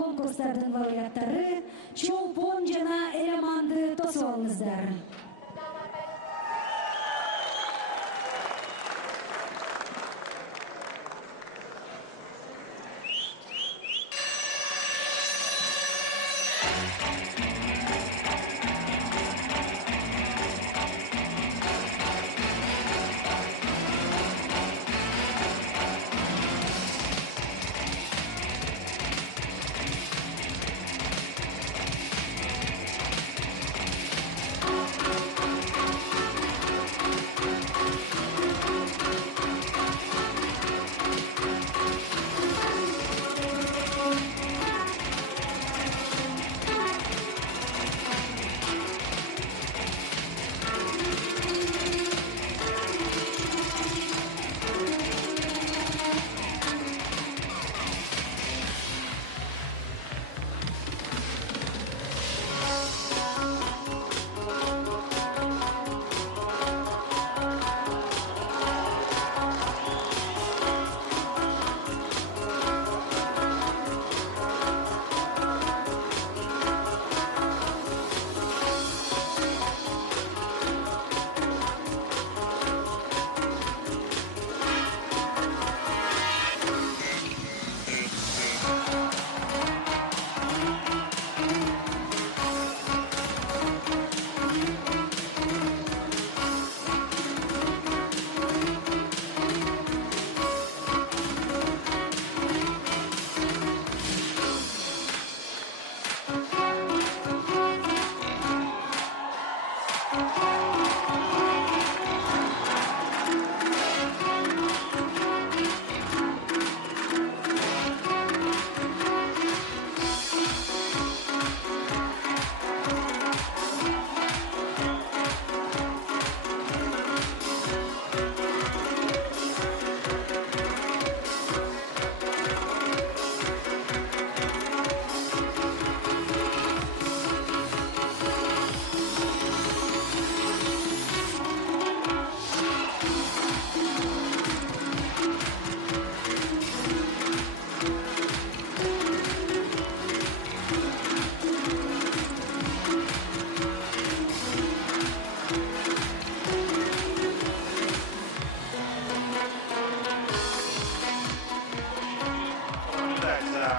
конкурстардын лауреаттары чолпон жана элеманды тосуп алыңыздар.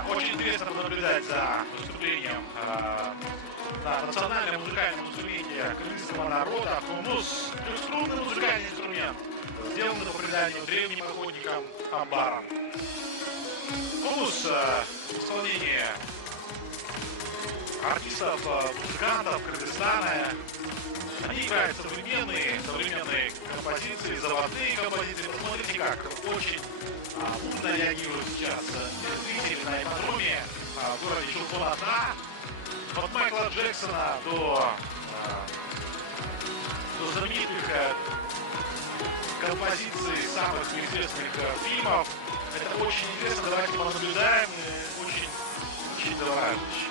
Очень интересно наблюдать за выступлением на национальном музыкальном инструменте кыргызского народа. Хумус – трехструнный музыкальный инструмент, сделанный по преданию древним охотникам амбарам. Хумус в исполнении артистов, музыкантов Кыргызстана. Они играют современные композиции, заводные композиции. Посмотрите, как очень умно реагируют сейчас зрители на ипподроме в городе Чулпан-Ата. От Майкла Джексона до знаменитых композиций самых известных фильмов. Это очень интересно, давайте понаблюдаем. Очень завораживающе.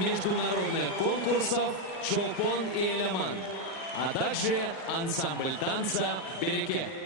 международных конкурсов «Чолпон и Элеман», а также ансамбль танца «Береке».